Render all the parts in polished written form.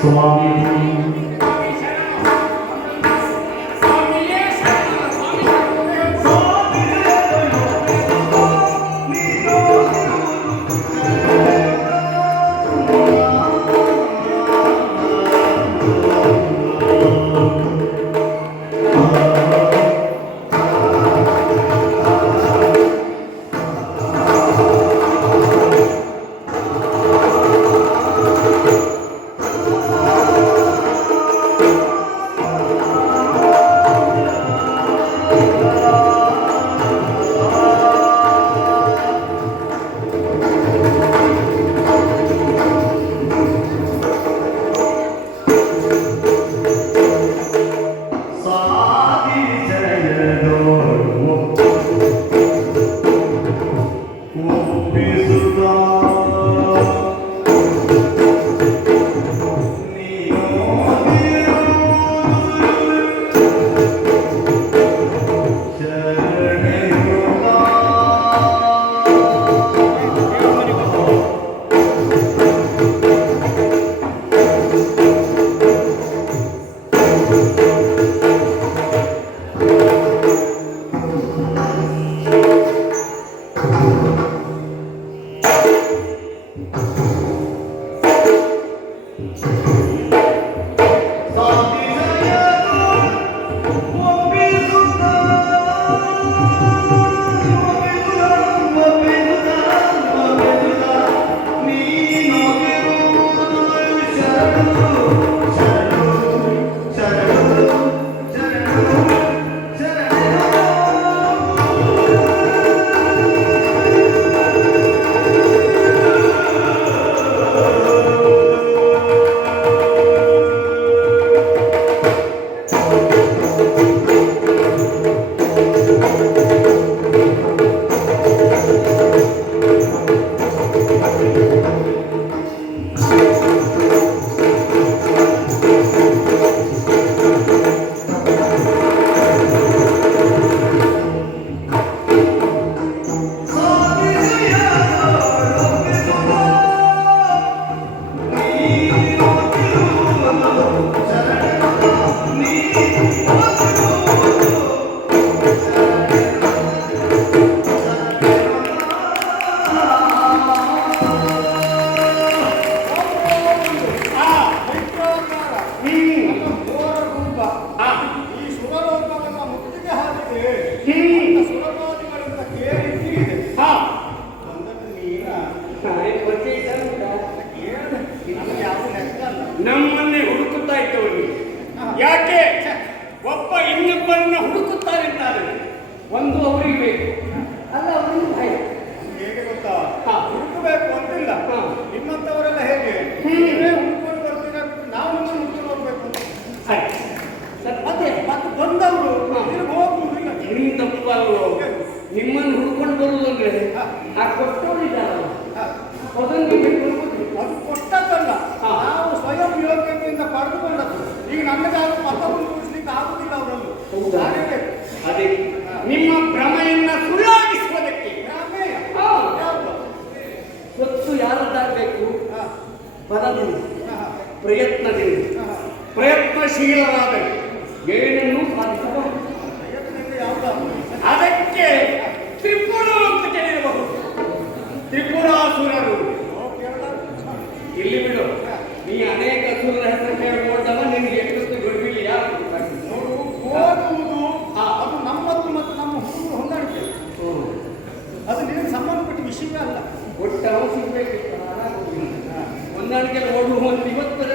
ಸ್ವಾಮಿ ಸುರಪಾದಿಗಳಿಂದ ಕೇಳಿದ್ದೀರಿ. ಹಾ ಬಂದದ್ದು ನೀನ ನಮ್ಮನ್ನೇ ಹುಡುಕುತ್ತಾ ಇದ್ದವನು ಯಾಕೆ ಒಬ್ಬ ಇನ್ನೊಬ್ಬರನ್ನ ಹುಡುಕುತ್ತಾರಿದ್ದಾರೆ. ಒಂದು ಅವರಿಗೆ ಬೇಕು ಅಲ್ಲ, ಅವರಿಗೆ ಭಯ. ಹೇಗೆ ಗೊತ್ತಾ, ಹುಡುಕಬೇಕು ಅಂತಿಲ್ಲ. ನಿಮ್ಮಂತವರೆಲ್ಲ ಹೇಗೆ ಹುಡುಕೊಂಡು ಬರ್ತೀರಾ, ನಾವು ನಿಮ್ಮನ್ನು ಹುಡುಕೊಂಡು ಹೋಗ್ಬೇಕು ಮತ್ತೆ ಬಂದವರು ಹೋಗುವುದಿಲ್ಲ. ನಿಮ್ಮ ತಪ್ಪಲ್ವೋ, ನಿಮ್ಮನ್ನು ಹುಡುಕೊಂಡು ಬರುವುದು ಅಂದ್ರೆ ಆ ಕೊಟ್ಟವರು ಇದ್ದಾರಲ್ಲ ಅದು ಕೊಟ್ಟದ್ದಲ್ಲ, ನಾವು ಸ್ವಯಂ ಯೋಗ್ಯತೆಯಿಂದ ಪಡೆದುಕೊಂಡದ್ದು. ಈಗ ನಮಗೆ ಮತವನ್ನು ತೋರಿಸಲಿಕ್ಕೆ ಆಗುದಿಲ್ಲ ಅವರನ್ನು. ಅದೇ ನಿಮ್ಮ ಭ್ರಮೆಯನ್ನ ಸುಳ್ಳಾಗಿಸುವುದಕ್ಕೆ ಗೊತ್ತು ಯಾರದ್ದಾಗಬೇಕು. ಬಲದಿಂದ, ಪ್ರಯತ್ನದಿಂದ, ಪ್ರಯತ್ನಶೀಲರಾದ ಏನನ್ನೂ ಸಾಧಿಸಬಹುದು. ಅದಕ್ಕೆ ತ್ರಿಪುರ ಅಂತ ಕೇಳಿರಬಹುದು. ತ್ರಿಪುರಾಸುರರು ಇಲ್ಲಿ ಬಿಡು. ನೀ ಅನೇಕ ಅಸುರರ ಹೆಸರು ಕೇಳಿಕೊಂಡವ ನಿನ್ಗೆ ಎಷ್ಟು ಗೊತ್ತಿಲ್ಲ. ಓದುವುದು ಅದು ನಮ್ಮದು ಮತ್ತು ನಮ್ಮ ಹುಡುಗರು ಹೊಂದಾಣಿಕೆ. ಅದು ನಿನಗೆ ಸಂಬಂಧಪಟ್ಟ ವಿಷಯ ಅಲ್ಲ. ಒಟ್ಟು ಅವು ಸಿಗ್ಬೇಕಿತ್ತು, ಹೊಂದಾಣಿಕೆ ಓಡುವ ಒಂದು ಇವತ್ತು ಅಲ್ಲ.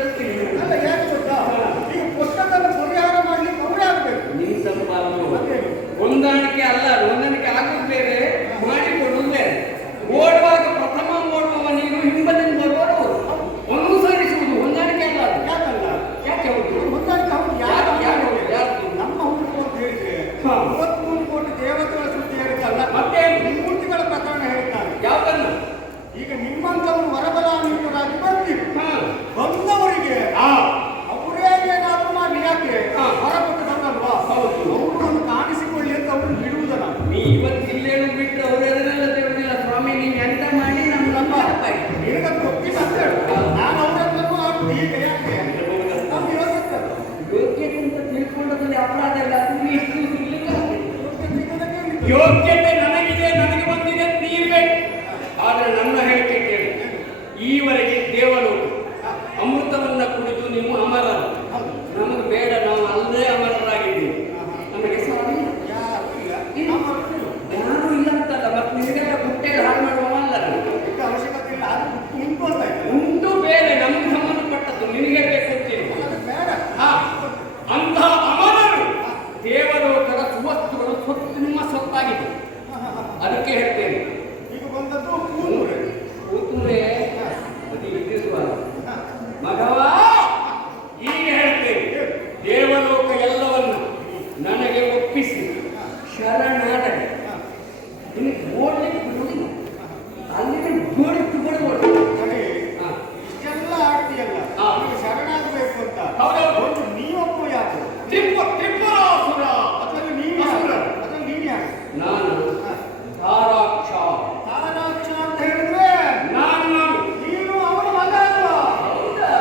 ಯಾಕೆ ಗೊತ್ತಾ, ಈಗ ಪುಸ್ತಕದ ಪರಿಹಾರ ಮಾಡ್ಲಿಕ್ಕೆ ಅವರೇ ಆಗ್ಬೇಕು. ಹೊಂದಾಣಿಕೆ ಅಲ್ಲ, ಹೊಂದಾಣಿಕೆ ಆಗೋದು ಬೇರೆ, ಮಾಡಿಕೊಡುವುದು ಬೇರೆ. ಓಡುವಾಗ ಪ್ರಥಮ ಓಡುವ ನೀನು ಹಿಂಬದಿಂದ ಬರುವವರು ಅನುಸರಿಸುವುದು ಹೊಂದಾಣಿಕೆ ಅಲ್ಲ. ಅದು ಯಾಕಲ್ಲ? ಯಾಕೆ ಹೌದು ಹೊಂದಾಣಿಕೆ ಹೌದು. ಯಾರು ಯಾರು ನಮ್ಮ ಹುಡುಗರು ಅಂತ ಹೇಳಿದ್ರೆ 33 ಕೋಟಿ ದೇವತೆಗಳ ಸುದ್ದಿ ಹೇಳಿದ್ದಲ್ಲ, ಮತ್ತೆ ಮೂರ್ತಿಗಳ ಪ್ರಕರಣ ಹೇಳ್ತಾರೆ. ಯಾವ್ದನ್ನು? ಈಗ ನಿಮ್ಮಂತವರು ವರಬಲಾನ್ವಿತರಾಗಿ ಬಂದಿರು. ಬಂದವರಿಗೆ ಅವರೇ ಏನಾದ್ರು ಮಾಡಿ ಯಾಕೆ ಹೊರಗೊಟ್ಟದಲ್ವಾ? ಅವರು ಕಾಣಿಸಿಕೊಳ್ಳಿ ಅಂತ ಅವ್ರನ್ನ ಬಿಡುವುದಲ್ಲ. ನೀ ಇವತ್ತು ಇಲ್ಲೇನು ಬಿಟ್ಟರೆ ಅವರೆಲ್ಲ ದೇವರಿಲ್ಲ ಸ್ವಾಮಿ, ನೀವು ಎಂತ ಮಾಡಿ ನಮ್ಮ ನಿನಗದು ಗೊತ್ತಿಲ್ಲ ಅಂತ ಹೇಳು. ನಾನು ಅವರನ್ನು ಆಡುದು ಈಗ ಯಾಕೆ ನಮ್ಗೆ ಯೋಗ್ಯತೆ ಅಂತ ತಿಳ್ಕೊಂಡದಲ್ಲಿ ಅಪರಾಧ ಇಲ್ಲ. ಅದು ಎಷ್ಟು ಸಿಗ್ಲಿಲ್ಲ. ಯೋಗ್ಯತೆ ಯೋಗ್ಯತೆ ನನಗಿದೆ, ನನಗೆ ಬಂದಿದೆ, ನೀರ್ಬೇಕು. ಆದರೆ ನನ್ನ ಹೇಳಿಕೆ ಕೇಳಿ, ಈವರೆಗೆ ದೇವಲೋಕ ಅಮೃತವನ್ನ ಕುಡಿದು ನೀವು ಅಮರರು. ನಮಗೆ ಬೇಡ, ನಾವು ಅಲ್ಲೇ ಅಮರರಾಗಿದ್ದೀವಿ. ನಮಗೆ ಸ್ವಾಮಿ ಯಾರು ಇಲ್ಲ ಅಂತಲ್ಲ, ಮತ್ತೆ ನಿಮಗೆಲ್ಲ ಹುಟ್ಟೆಲ್ಲ ಹಾಳು ಮಾಡುವ ಅಲ್ಲ. ಅವಶ್ಯಕತೆ ಇಲ್ಲ. ಅದು ಉಂಟು ಅಂತ ಉಂಟು ಬೇರೆ, ನಮ್ಗೆ ಸಂಬಂಧಪಟ್ಟದ್ದು ನಿನಗೆ ಬೇಕೊಡ್ತೀನಿ. ಅಂತಹ ಅಮರರು ದೇವಲೋಕದ ಸುವಸ್ತುಗಳು ಸ್ವತ್ತು ನಿಮ್ಮ ಸ್ವತ್ತಾಗಿದೆ. ಅದಕ್ಕೆ ಹೇಳ್ತೇನೆ. ಈಗ ಬಂದದ್ದು ಕೂತುರೆ ಅದು ಇಟ್ಟಿಸುವ ಮಗವ. ಈಗ ಹೇಳ್ತೇನೆ, ದೇವಲೋಕ ಎಲ್ಲವನ್ನು ನನಗೆ ಒಪ್ಪಿಸಿ ಶರಣಾದರೆ ನಿನಗೆ ಓಡ್ಲಿಕ್ಕೆ ಬಿಡುವುದಿಲ್ಲ. ಅಲ್ಲಿಗೆ ಗೋಡಿಟ್ಟು ಗೋಡು ಇಷ್ಟೆಲ್ಲ ಆಡ್ತೀಯಲ್ಲ, ಶರಣಾಗಬೇಕು ಅಂತ. ಹೌದೌದು. ನೀವೊಬ್ಬ ಯಾರು? ತ್ರಿಪುರಾಸುರ. ಅದರಲ್ಲಿ ನೀನು ಯಾರು? ನಾನು ತಾರಾಕ್ಷ. ತಾರಾಕ್ಷ ಅಂತ ಹೇಳಿದ್ರೆ ನಾನು ನೀನು ಅವನ ಮಗ ಅಲ್ವಾ? ಹೌದಾ?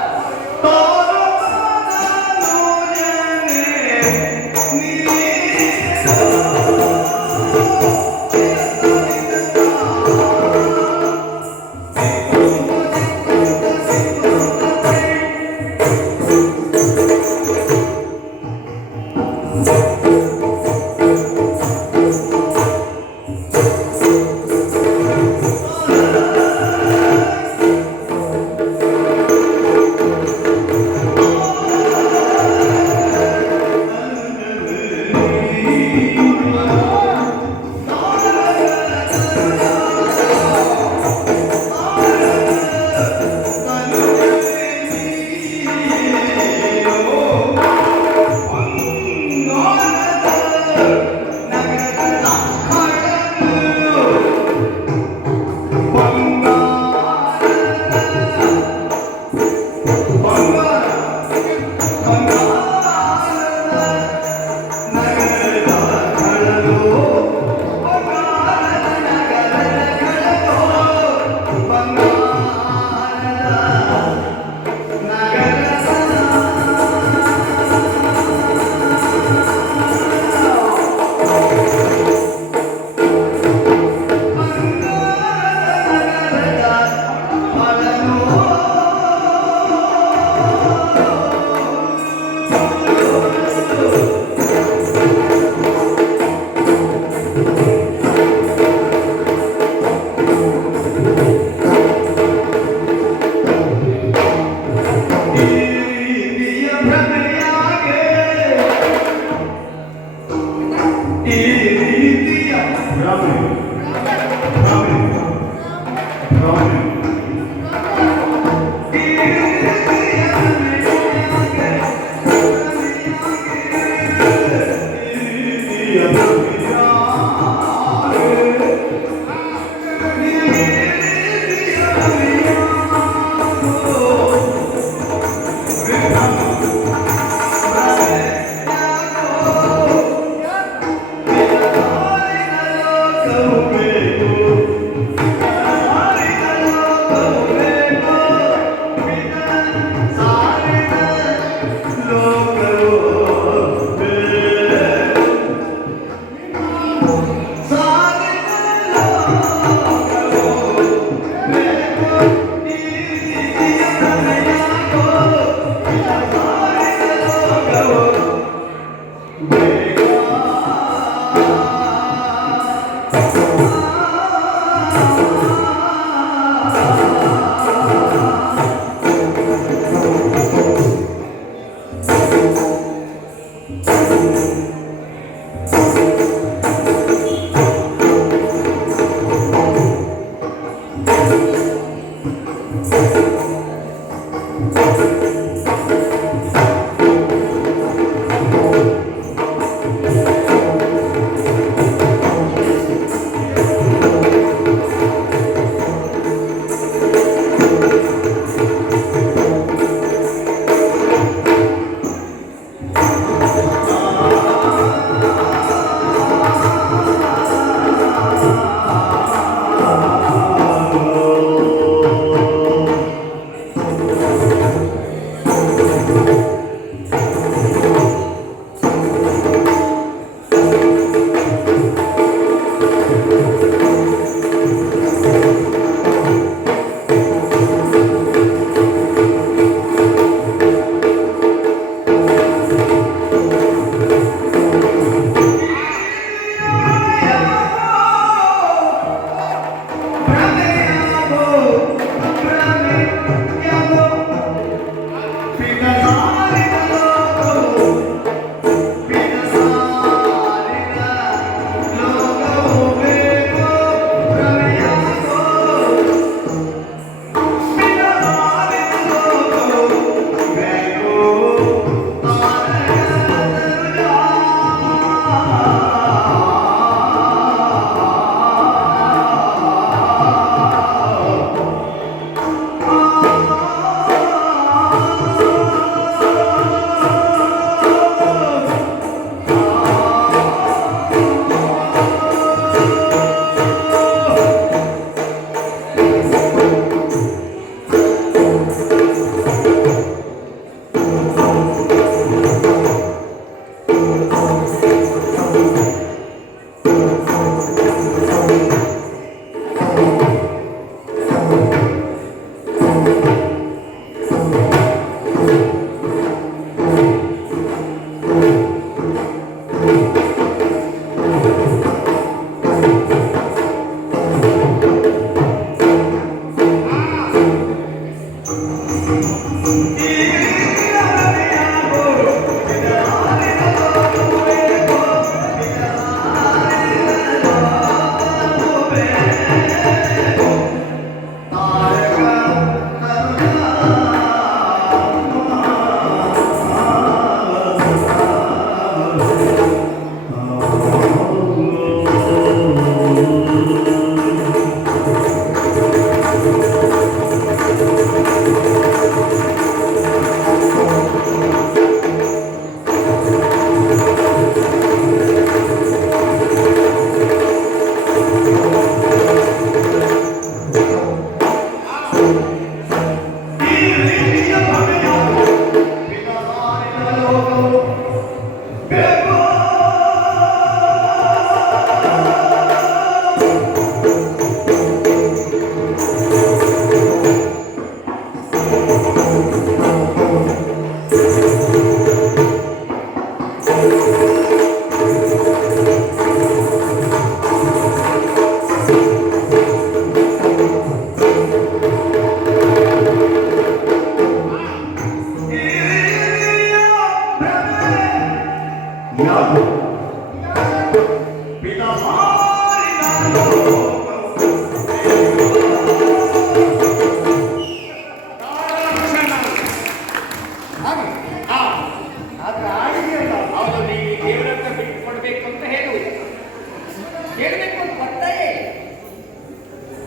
ಕೇಳಬೇಕು ಅಂತ ಒತ್ತಾಯ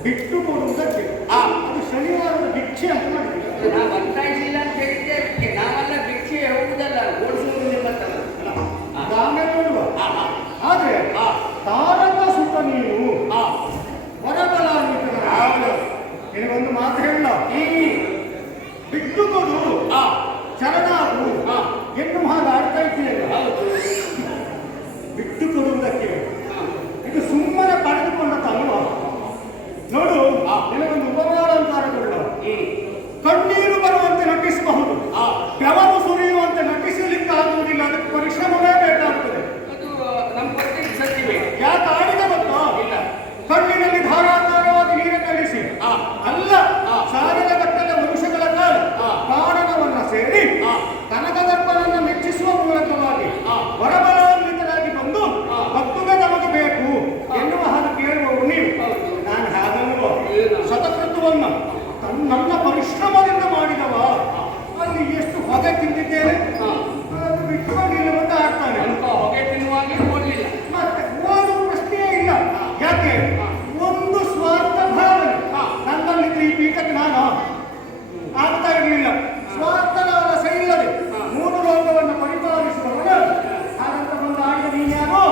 ಬಿಟ್ಟು ಕೊಡುವುದಕ್ಕೆ ಅದು ಶನಿವಾರದ ಭಿಕ್ಷೆ ಅಂತ ಮಾಡಿದ್ರು. ನಾವು ಒತ್ತಾಯಿಸಿಲ್ಲ ಅಂತ ಹೇಳಿದ್ದೆ ಅದಕ್ಕೆ. ನಾವೆಲ್ಲ ಭಿಕ್ಷೆ ಹೋಗುದಲ್ಲ, ಓಡಿಸುವುದು ನಿಮ್ಮ ತರ. ಆಮೇಲೆ ನೋಡುವ. ಆದ್ರೆ ತಾರಕ ಸುತ್ತ ನೀವು ಹೊರಬಲಾನ್ವಿತ ನಿನಗೊಂದು ಮಾತು ಹೇಳ, ಬಿಟ್ಟು ಕೊಡು ಚರಣಾಗು ಎನ್ನು ಹಾಗೆ ಆಡ್ತಾ ಇದ್ದೀಯಲ್ಲ, ಬಿಟ್ಟು ಕೊಡುವುದಕ್ಕೆ ಇದು ಸುಮ್ಮನೆ ಪಡೆದುಕೊಂಡತಲ್ವ. ನೋಡು, ನಿನಗೊಂದು ಉಪಮಾಲಂಕಾರಗೊಳ್ಳ. ಕಣ್ಣೀರು ಬರುವಂತೆ ನಟಿಸಬಹುದು, ಬೆವರು ಸುರಿಯುವಂತೆ ನಟಿಸಲಿಕ್ಕೆ ಆಗುವುದಿಲ್ಲ. ಅದಕ್ಕೆ ಪರಿಶ್ರಮವೇ ಬೇಕಾಗುತ್ತದೆ. ಅದು ನಮ್ಮ ಬಗ್ಗೆ ಸತ್ಯವೇ. ಯಾಕೆ ಆಡಿದ ಗೊತ್ತಾ? ಕಣ್ಣಿನಲ್ಲಿ ಧಾರಾಕಾರವಾಗಿ ನೀರು ಕಳಿಸಿ ಅಲ್ಲ, ಸಾವಿರ ಗಟ್ಟಲೆ ಮನುಷ್ಯಗಳ ಕಾರಣವನ್ನ ಸೇರಿ ಕನಕದರ್ಪನನ್ನು ಮೆಚ್ಚಿಸುವ ಮೂಲಕವಾಗಿ ಹೊರಬಲಾನ್ವಿತರಾಗಿ ಬಂದು ಭಕ್ತುಗೆ ನಮಗೆ ಬೇಕು ಎನ್ನುವ ಹಾಗೆ ಕೇಳುವವರು ನೀವು. ನಾನು ಹಾಗಲ್ವ, ಶತಕೃತವನ್ನ ನನ್ನ ಪರಿಶ್ರಮದಿಂದ ಮಾಡಿದವ ಅಲ್ಲಿ ಎಷ್ಟು ಹೊಗೆ ತಿಂದಿದ್ದೇನೆ, ಅದು ಬಿಟ್ಟುಕೊಂಡಿಲ್ಲ ಅಂತ ಆಡ್ತಾನೆ. ಹೊಗೆ ತಿನ್ನುವಾಗಲೂ ಓಡಲಿಲ್ಲ, ಮತ್ತೆ ಓದುವ ಪ್ರಶ್ನೆಯೇ ಇಲ್ಲ. ಯಾಕೆ? ಒಂದು ಸ್ವಾರ್ಥ ಭಾವನೆ ನನ್ನಲ್ಲಿದ್ದು ಈ ಪೀಠಕ್ಕೆ ನಾನು ಆಗ್ತಾ ಇರಲಿಲ್ಲ. ಸ್ವಾರ್ಥನಾದ ಸೈಲ್ಲದೆ ಮೂರು ಲೋಕವನ್ನು ಪರಿಪಾಲಿಸುವವನು ಹಾಗಂತ ಬಂದು ಆಡಿದ ನೀನ್ಯಾರು?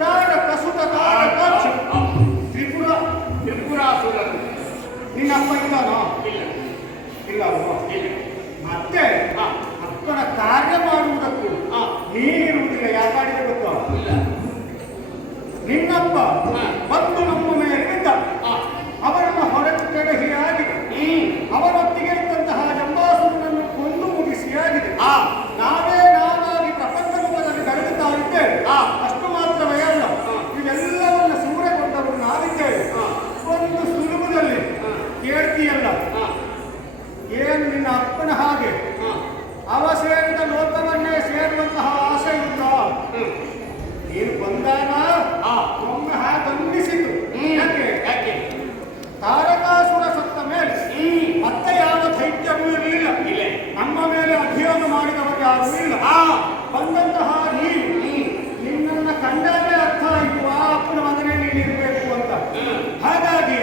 ತಾರ ಕಸುಟ ತಾರಕ ತ್ರಿಪುರಾಸುರ. ನಿನ್ನ ಅಪ್ಪ ಇದ್ದಾನೋ? ಇಲ್ಲ ಅಲ್ವಾ? ಮತ್ತೆ ಅಪ್ಪನ ಕಾರ್ಯ ಮಾಡುವುದಕ್ಕೂ ನೀನಿರುವುದಿಲ್ಲ. ಯಾಕಾಡಿದೆ ಗೊತ್ತಾ? ನಿನ್ನಪ್ಪ ಬಂದು ನಮ್ಮ ಮೇಲೆ ಬಿದ್ದ, ಅವರನ್ನು ಹೊರತು ಕೆಡಹಿಯಾಗಿದೆ. ಅವರೊತ್ತಿಗೆ ಇದ್ದಂತಹ ಜಂಬಾಸುರನನ್ನು ಕೊಂದು ಮುಗಿಸಿಯಾಗಿದೆ. ನಾವೇ ನಾನಾಗಿ ಪ್ರಪಂಚ ಮುಖದಲ್ಲಿ ಬೆಳೆದುತ್ತಾ ಇದ್ದೇವೆ. ಅಷ್ಟು ಮಾತ್ರವೇ ಅಲ್ಲ, ಇವೆಲ್ಲವನ್ನ ಸೂರೆಗೊಂಡವರು ನಾವಿದ್ದೇವೆ. ಒಂದು ಸುಲಭದಲ್ಲಿ ಕೇಳ್ತೀಯಲ್ಲ, ಏನು ನಿನ್ನ ಅಪ್ಪನ ಹಾಗೆ ಅವ ಸೇರಿದ ಲೋಕವನ್ನೇ ಸೇರುವಂತಹ ಆಸೆ ಇಲ್ಲ. ನೀನು ಬಂದಾಗ ಒಮ್ಮೆ ಹಾಗೆ ಅನ್ನಿಸಿತು. ಯಾಕೆ? ತಾರಕಾಸುರ ಸತ್ತ ಮೇಲೆ ಮತ್ತೆ ಯಾವ ದೈತ್ಯವೂ ಇರಲಿಲ್ಲ. ನಮ್ಮ ಮೇಲೆ ಅಭಿಯೋಗ ಮಾಡಿದವರು ಯಾರೂ ಇಲ್ಲ. ಬಂದಂತಹ ನೀನು ನಿನ್ನನ್ನ ಕಂಡಾಗಲೇ ಅರ್ಥ ಆಯಿತು, ಆ ಅಪ್ಪನ ಮಗನೇ ನೀನಿರಬೇಕು ಅಂತ. ಹಾಗಾಗಿ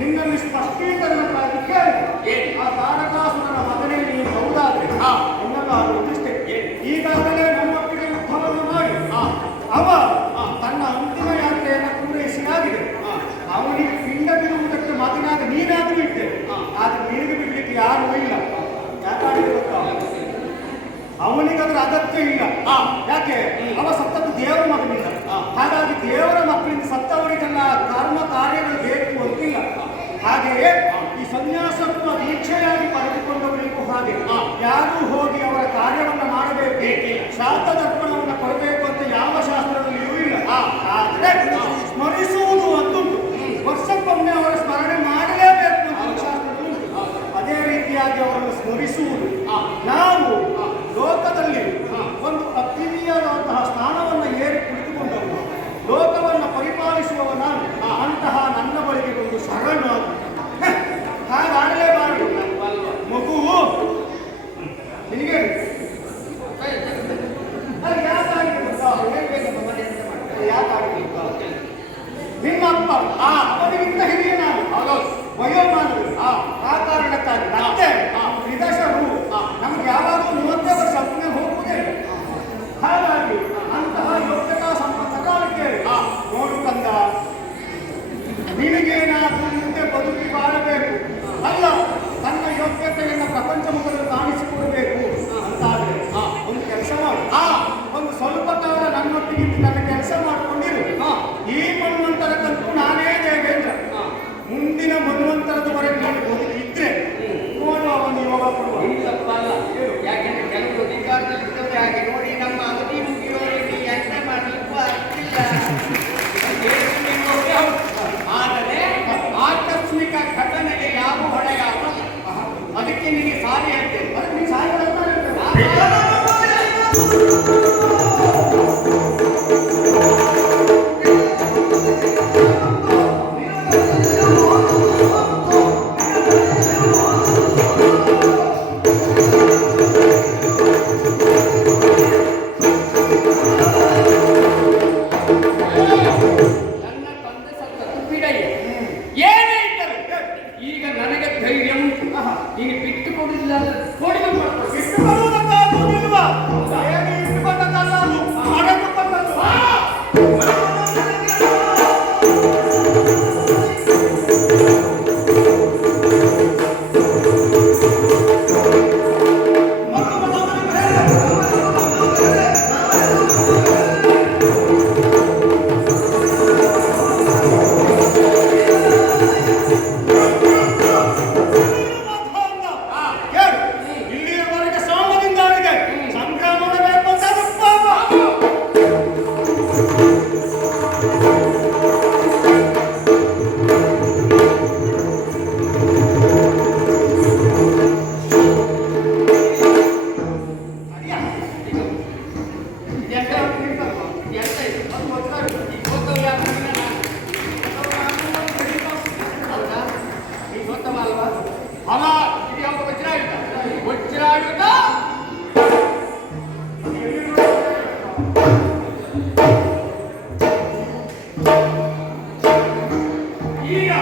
ನಿನ್ನಲ್ಲಿ ಸ್ಪಷ್ಟೀಕರಣಕ್ಕಾಗಿ ಕೇಳಿ, ಆ ತಾರಕಾಸುರನ ಮಗನೇ ನೀನು ಹೌದಾದ್ರೆ ನಿನ್ನೆಲ್ಲ ಆಗುವುದಿಷ್ಟೇ. ಈಗಾಗಲೇ ನಮ್ಮೊಟ್ಟಿಗೆ ಯುದ್ಧವನ್ನು ಮಾಡಿ ಅವ ತನ್ನ ಅಂತಿಮ ಯಾತ್ರೆಯನ್ನು ಪೂರೈಸಿಯಾಗಿದೆ. ಅವನಿಗೆ ಪಿಂಡ ಬಿಡುವುದಕ್ಕೆ ಮಾತಿನಾಗ ನೀನಾದರೂ ಇದ್ದೆ, ಆದ್ರೆ ನಿನಗೆ ಬಿಡ್ಲಿಕ್ಕೆ ಯಾರೂ ಇಲ್ಲ. ಯಾಕಾಗಿದೆ ಗೊತ್ತಾ? ಅವನಿಗದ್ರ ಅಗತ್ಯ ಇಲ್ಲ. ಯಾಕೆ? ಅವ ಸತ್ತದ್ದು ದೇವರ ಮಗನಿಂದ. ಹಾಗಾಗಿ ದೇವರ ಮಕ್ಕಳಿಂದ ಸತ್ತವರಿಗೆಲ್ಲ ಕರ್ಮ ಕಾರ್ಯಗಳು ಬೇಕು ಅಂತಿಲ್ಲ. ಹಾಗೆಯೇ ಈ ಸನ್ಯಾಸತ್ವ ದೀಕ್ಷೆಯಾಗಿ ಪಡೆದುಕೊಂಡವರಿಗೂ ಹಾಗೆ ಯಾರೂ ಹೋಗಿ ಅವರ ಕಾರ್ಯವನ್ನು ಮಾಡಬೇಕು, ಶಾಸ್ತ್ರ ದರ್ಪಣವನ್ನು ಕೊಡಬೇಕು ಅಂತ ಯಾವ ಶಾಸ್ತ್ರದಲ್ಲಿಯೂ ಇಲ್ಲ. ಆದರೆ ಸ್ಮರಿಸುವುದು ಅಂತುಂಟು. ವರ್ಷಕ್ಕೊಮ್ಮೆ ಅವರ ಸ್ಮರಣೆ ಮಾಡಲೇಬೇಕು ಅಂತ ಶಾಸ್ತ್ರದಲ್ಲಿ. ಅದೇ ರೀತಿಯಾಗಿ ಅವರನ್ನು ಸ್ಮರಿಸುವುದು. ನಾವು ಲೋಕದಲ್ಲಿ ಒಂದು ಅತಿಥಿಯಾದಂತಹ ಸ್ಥಾನವನ್ನು ಏರಿ ಕುಳಿತುಕೊಂಡವರು, ಲೋಕವನ್ನು ಪರಿಪಾಲಿಸುವವ ನಾನು. ಅಂತಹ ನನ್ನ ಬಳಿಗೆ ಒಂದು ಶರಣು ಹಾಗಾಡಲೇಬಾರದು. ಮಗು ನಿನಗೆ ಯಾಕಾಗಿದೆ ಗೊತ್ತಾ? ಯಾಕಾಗಿದೆ ಗೊತ್ತಾ? ನಿನ್ನಪ್ಪ ಅವನಿಗಿಂತ ಹಿರಿಯ ನಾನು, ವಯೋಮಾನಗಳು. ಆ ಕಾರಣಕ್ಕಾಗಿ ಮತ್ತೆ ತ್ರಿದಶರು ನಮ್ಗೆ ಯಾವಾಗಲೂ 30 ವರ್ಷ ಅಪ್ಪನೇ ಹೋಗುವುದೇ. ಹಾಗಾಗಿ ಅಂತಹ ಯೋಗ್ಯತಾ ಸಂಪತ್ತ ಕಾಲಕ್ಕೆ ನೋಡು ಕಂದ, ನಿನಗೇನಾದರೂ ಮುಂದೆ ಬದುಕಿ ಬಾಳಬೇಕು ಅಲ್ಲ, ತನ್ನ ಯೋಗ್ಯತೆಯನ್ನು ಪ್ರಪಂಚ ಮುಖದಲ್ಲಿ ಕಾಣಿಸಿಕೊಡಬೇಕು ಅಂತಾದ್ರೆ ಒಂದು ಕೆಲಸ ಮಾಡು. ಒಂದು ಸ್ವಲ್ಪ ಕಾಲ ನನ್ನೊಟ್ಟಿಗೆ ನನ್ನ ಕೆಲಸ ಮಾಡಿಕೊಂಡಿರು. ಈ ಮನ್ವಂತರಕ್ಕಂತೂ ನಾನೇ ದೇವೇಂದ್ರ. ಮುಂದಿನ ಮನ್ವಂತರದವರೆಗೆ ನಾನು ಬದುಕಿದ್ರೆ ನೋಡುವ ಅಲ್ಲ ಇದು ಯಾವ ವಜ್ರಾಯುಧ? ವಜ್ರಾಯುಧ ಈಗ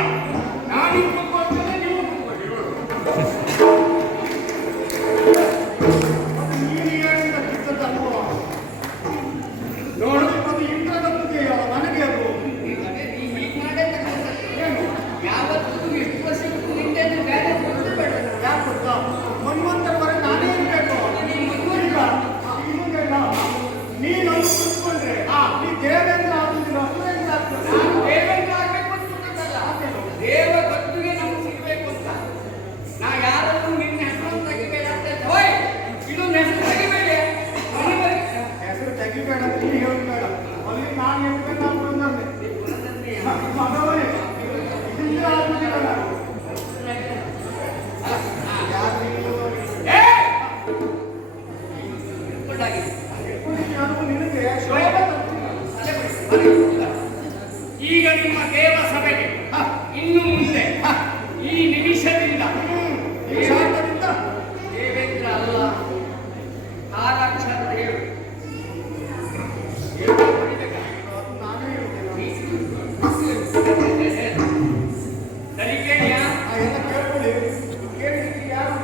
ನಾನು ಕೂತ್ಕೊಳ್ತೇನೆ, ನೀವು ಕೂತ್ಕೊಳ್ಳಿ. ನೀನು ಹೇಳಿದ ಚಿತ್ರದ ಅನುಭವ ನೋಡು, ಅದು ಇಂದ್ರದತ್ತಿಗೆ ನನಗೆ ಅದು ಯಾವತ್ತೂ ಎಷ್ಟು ವರ್ಷಕ್ಕೂ ಹಿಂದೆ ಬೇರೆ ಬೇಡ. ಯಾಕೆ ಗೊತ್ತಾ? ಮನ್ವಂತರವರೆಗೆ ನಾನೇ ಇರಬೇಕು. ಈಗ ಇವುಗೆಲ್ಲ ನೀನು ಕುತ್ಕೊಂಡ್ರೆ ನೀ ದೇವೇಂದ್ರ ಆಗುದಿಲ್ಲ, ಸುರೇಂದ್ರ ಆಗ್ತದೆ. ನಾನು ದೇವೇಂದ್ರ ಆಗ್ಬೇಕು ಅಂತ ಗೊತ್ತಲ್ಲ, ದೇವ ಭಕ್ತಿಗೆ ನಮ್ಗೆ ಸಿಗ್ಬೇಕು ಅಂತ. ನಾ ಯಾರನ್ನು ನಿನ್ನ ಹೆಸರು ತೆಗಿಬೇಡ ಅಂತ ಹೇಳ್ದೆ. ಓಯ್, ಇದೊಂದು ಹೆಸರು ತೆಗಿಬೇಡಿ. ಹೆಸರು ತೆಗಿಬೇಡ ಅಂತ ನೀನು ಹೇಳಬೇಡ. ಅಲ್ಲಿ ನಾನು ಹೇಳ್ಬೇಕು ನಾನು ಬಂದಂತೆ ಮಗವೇ ಇಂದ್ರ ಆಗುದಿಲ್ಲ ನಾನು. ನಿನಗೆ ಶೋಭೆ ಈಗ ನಿಮ್ಮ ದೇವ ಸಭೆಗೆ ಇನ್ನು ಮುಂದೆ ಈ ನಿಮಿಷದಿಂದ ಶಾಂತದಿಂದ ದೇವೇಂದ್ರ ಅಲ್ಲ, ಆರಾಕ್ಷರ ದೇವರು. ನಾನೇ ಹೇಳ್ತೇನೆ. ಕಲಿಕೇಳಿಯಾ? ಎಲ್ಲ ಕೇಳ್ಕೊಳ್ಳಿ. ಕೇಳಿದ್ರೆ ಯಾರು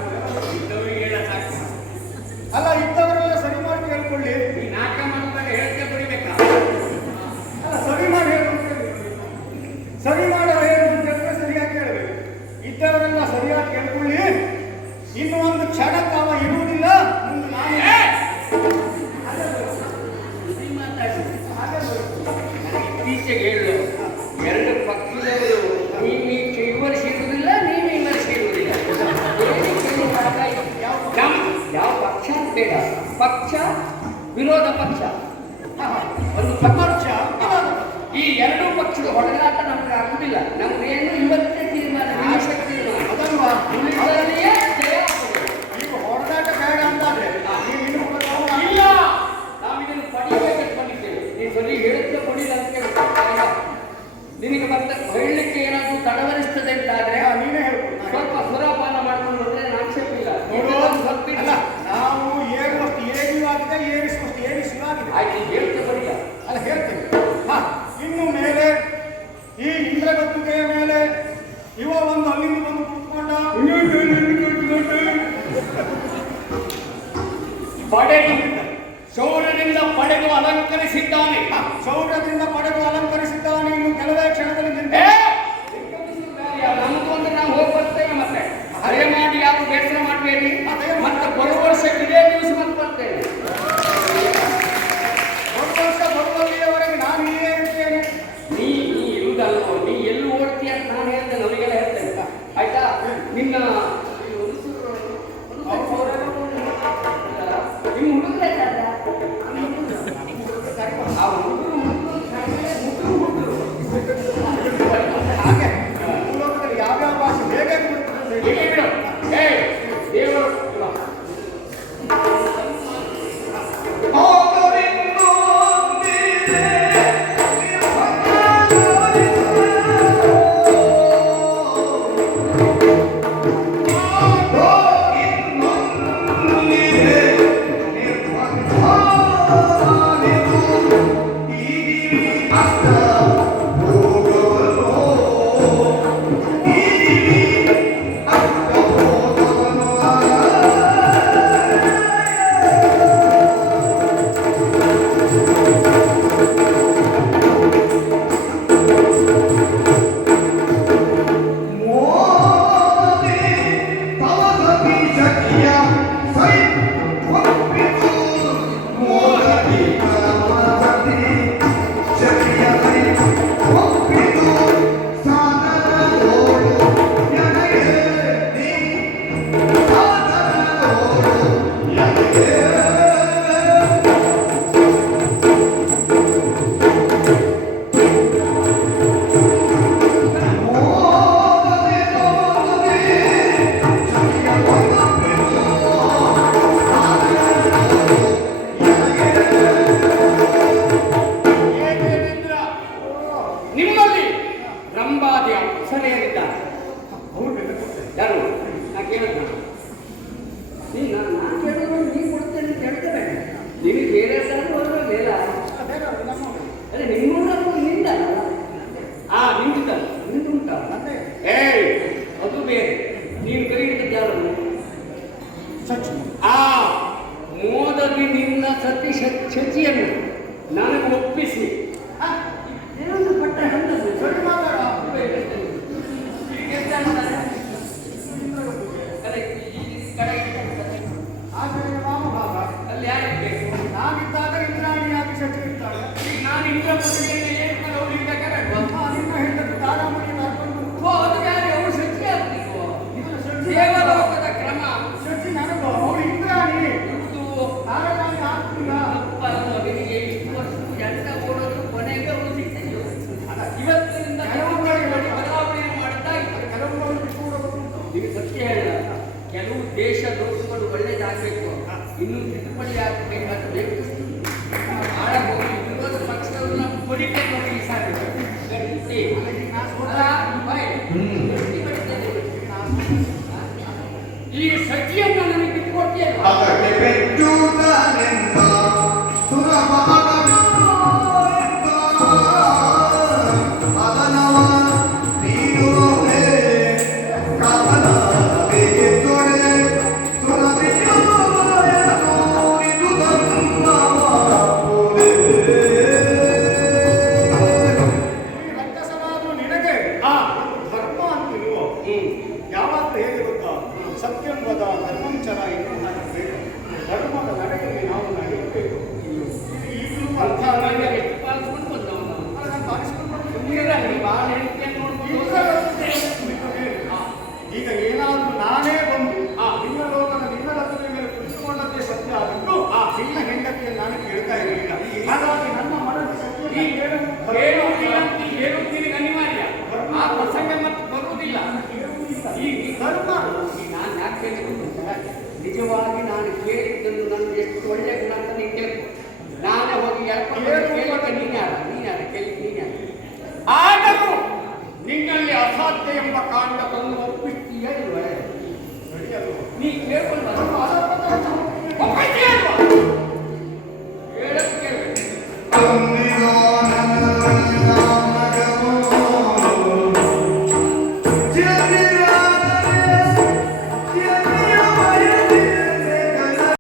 ಇದ್ದವರಿಗೆ ಹೇಳ ಸಾಕು. ಅಲ್ಲ, ಇದ್ದವರೆಲ್ಲ ಸರಿ ಮಾಡಿ ಕೇಳ್ಕೊಳ್ಳಿ. ಈ ನಾಟಕ ಮಾಡುವಾಗ ಹೇಳ್ಕೆ ಬರಿಬೇಕಾ? ಅಲ್ಲ, ಸರಿ ಮಾಡಿ ಹೇಳ್ಬೇಕು. ಸರಿ ಮಾಡೋ ಹೇಳಿದ್ರೆ ಸರಿಯಾಗಿ ಕೇಳಬೇಕು. ಇದ್ದವರೆಲ್ಲ ಸರಿಯಾಗಿ ಕೇಳ್ಕೊಳ್ಳಿ. ಇನ್ನು ಒಂದು ಕ್ಷಣ ಕಾಲ ಇರುವುದಿಲ್ಲ. ಮುಂದೆ ನಾನು ಇತ್ತೀಚೆಗೆ ಹೇಳು, ಎರಡು ಪಕ್ಷದವರು ನೀವು ವಿಮರ್ಶೆ ಇರುವುದಿಲ್ಲ, ನೀವು ವಿಮರ್ಶೆ ಇರುವುದಿಲ್ಲ. ಯಾವ ಪಕ್ಷ ಅಂತ ಬೇಡ, ಪಕ್ಷ ವಿರೋಧ ಪಕ್ಷ, ಒಂದು ಪಕ್ಷ. ಈ ಎರಡೂ ಪಕ್ಷದ ಹೊಡೆದಾಟ ನಮ್ಗೆ ಆಗುದಿಲ್ಲ. ನಮ್ದೇನು ಇವತ್ತೇ ತೀರ್ಮಾನ, ನಿಮಿಷಕ್ಕೆ ತೀರ್ಮಾನ. ಅದಲ್ವಾ? ಅದರಲ್ಲಿಯೇ ಜಯ ಆಗ್ತದೆ. ಈಗ ಹೊಡೆದಾಟ ಬೇಡ ಅಂತಾದ್ರೆ ನೀವು ಇನ್ನು ಇಲ್ಲ, ನಾವು ಇದನ್ನು ಪಡಿಬೇಕಂತ ಬಂದಿದ್ದೇವೆ. ನೀನು ಸರಿ ಹೇಳುತ್ತೆ ಪಡಿಲ್ಲ ಅಂತ ಕೇಳ್ತಾ. ನಿನಗೆ ಮತ್ತೆ ಹೇಳಲಿಕ್ಕೆ ಏನಾದರೂ ತಡವರಿಸ್ತದೆ ಅಂತಾದ್ರೆ ನೀನೇ ಹೇಳ್ಬೋದು. ಸ್ವಲ್ಪ ಸುರಾಪಾನ ಮಾಡ್ಕೊಂಡು ಹೋದ್ರೆ ಆಕ್ಷೇಪ ಇಲ್ಲ. ಅಲ್ಲ, ನಾವು ಏರುವಷ್ಟು ಏರಿವಾಗಿದೆ, ಏರಿಸುವಷ್ಟು ಏರಿಸುವಾಗಿದೆ. ಆಯ್ತು, ನೀನು ಹೇಳ್ತೆ ಪಡಿಲ್ಲ. ಅಲ್ಲ, ಹೇಳ್ತೇನೆ. ಇನ್ನು ಮೇಲೆ ಈ ಇಂದ್ರಗದ್ದುಗೆಯ ಮೇಲೆ ಇವ ಒಂದು ಅಲ್ಲಿಂದ ಬಂದು ಕೂತ್ಕೊಂಡ ಪಡೆದು ಶೌರ್ಯದಿಂದ ಪಡೆದು ಅಲಂಕರಿಸಿದ್ದಾನೆ. ಶೌರ್ಯದಿಂದ ಪಡೆದು ಅಲಂಕರಿಸಿದ್ದಾನೆ. ಇನ್ನು ಕೆಲವೇ ಕ್ಷಣದಲ್ಲಿ ನಿಂತೆ ನಮ್ದು ಅಂದ್ರೆ ನಾವು ಹೋಗಿ ಬರ್ತೇವೆ. ಮತ್ತೆ ಹಳೆ ಮಾಡಿ ಯಾರು ಬೇಸರ ಮಾಡಬೇಡಿ. ಮತ್ತೆ ಬರುವ ವರ್ಷ ಇದೇ ದಿವಸ ಮತ್ತೆ ಬರ್ತೇನೆ. ಒಂದು ವರ್ಷ ಬರುವಲ್ಲಿಯವರೆಗೆ ನಾನು ಇಲ್ಲೇ ಇರ್ತೇನೆ. ನೀ ಇರುವುದಲ್ವೋ, ನೀ ಎಲ್ಲಿ ಓಡ್ತೀಯ ಅಂತ ನಾನು ಹೇಳ್ತೇನೆ, ನಮಗೆಲ್ಲ ಹೇಳ್ತೇನೆ. ಆಯ್ತಾ? ನಿನ್ನ ನಿಮ್ಮ ಹುಡುಗರೇ ಆ ಹುಡುಗರು ಹಾಗೆ ಭೂಲೋಕದಲ್ಲಿ ಯಾವ್ಯಾವ ಭಾಷೆ ಹೇಗೆ ಬಿಡುತ್ತದೆ. ದೇವರು Hasta ಸಖಿ ಅಲ್ಲ, ಬಾಯ್. ಈ ಸಖಿಯನ್ನ ನನಗೆ ಬಿಟ್ಕೊಡ್ತೀಯಲ್ಲ? ಅದಕ್ಕೆ ಬೆಚ್ಚುತ್ತಾನೆಂದ ಸುಲಭ ಅದನವ ನೀಡುವೆ ಕವನ ಬೇಗೆತ್ತೊಡೆ ಸುಲಭಿಯ ಇದು ರಕ್ಕಸನಾದ್ರೂ ನಿನಗೆ ಧರ್ಮ ಅಂತಿರುವ ಯಾವಾಗಲೂ ಹೇಗೆ ಗೊತ್ತಾ? ಸತ್ಯಂ ವದ ಧರ್ಮಂ ಚರ ಎಂದು ನಾನು ಹೇಳಿ ಧರ್ಮದ ನಡೆಯಲ್ಲಿ ನಾವು ನಡೆಯಬೇಕು. ಈಗಲೂ ಅರ್ಥ ನನಗೆ ಆಗಲಿಲ್ಲ. ಎಷ್ಟು ಪಾಲಿಸ್ಕೊಂಡು ಬಂದವ ನಾನು. ನಾನು ಪಾಲಿಸಿಕೊಂಡು ಸುಮ್ಮನಿರಲ್ಲ, ಬಾಳ ಹೆಂಡತಿಯನ್ನು ನೋಡ್ಕೊಂಡು ಈಗ ಏನಾದ್ರೂ ನಾನೇ ಬಂದು ನಿನ್ನ ಲೋಕದ ನಿನ್ನ ರಥದ ಮೇಲೆ ಕುಳಿತುಕೊಂಡದ್ದೇ ಸತ್ಯ ಆಗಿದ್ದು ನಿನ್ನ ಹೆಂಡತಿಯನ್ನು ನಾನು ಕೇಳ್ತಾ ಇರಲಿಲ್ಲ. ಹಾಗಾಗಿ ನನ್ನ ಮನಸ್ಸು ಸತ್ಯ ಹೇಳುವುದಿಲ್ಲ ಅಂತ ಹೇಳುತ್ತೀರಿ ಅನಿವಾರ್ಯ. ಆ ಪ್ರಸಂಗ ಮತ್ತೆ ಬರುವುದಿಲ್ಲ. ಈ ಧರ್ಮ ನಾನು ಯಾಕೆ ಹೇಳಿದ್ದು? ನಿಜವಾಗಿ ನಾನು ಕೇಳಿದ್ದನ್ನು ನನಗೆ ಎಷ್ಟು ಒಳ್ಳೆ ಗುಣ ಅಂತ ನೀನು ಕೇಳ್ಕೊ. ನಾನೇ ಹೋಗಿ ಎಳ್ಕೊಂಡು ಕೇಳಕ್ಕೆ ನೀನ್ಯಾರ ಕೇಳಿ ನೀನ್ಯಾರ? ಆದರೂ ನಿನ್ನಲ್ಲಿ ಅಸಾಧ್ಯ ಎಂಬ ಕಾಂಡ ತಂದು ಒಪ್ಪಿಸ್ತೀಯ ಇಲ್ವೇ? ನೀ ಕೇಳ್ಕೊಂಡು ಒಪ್ಪಿಸ್ತೀಯ?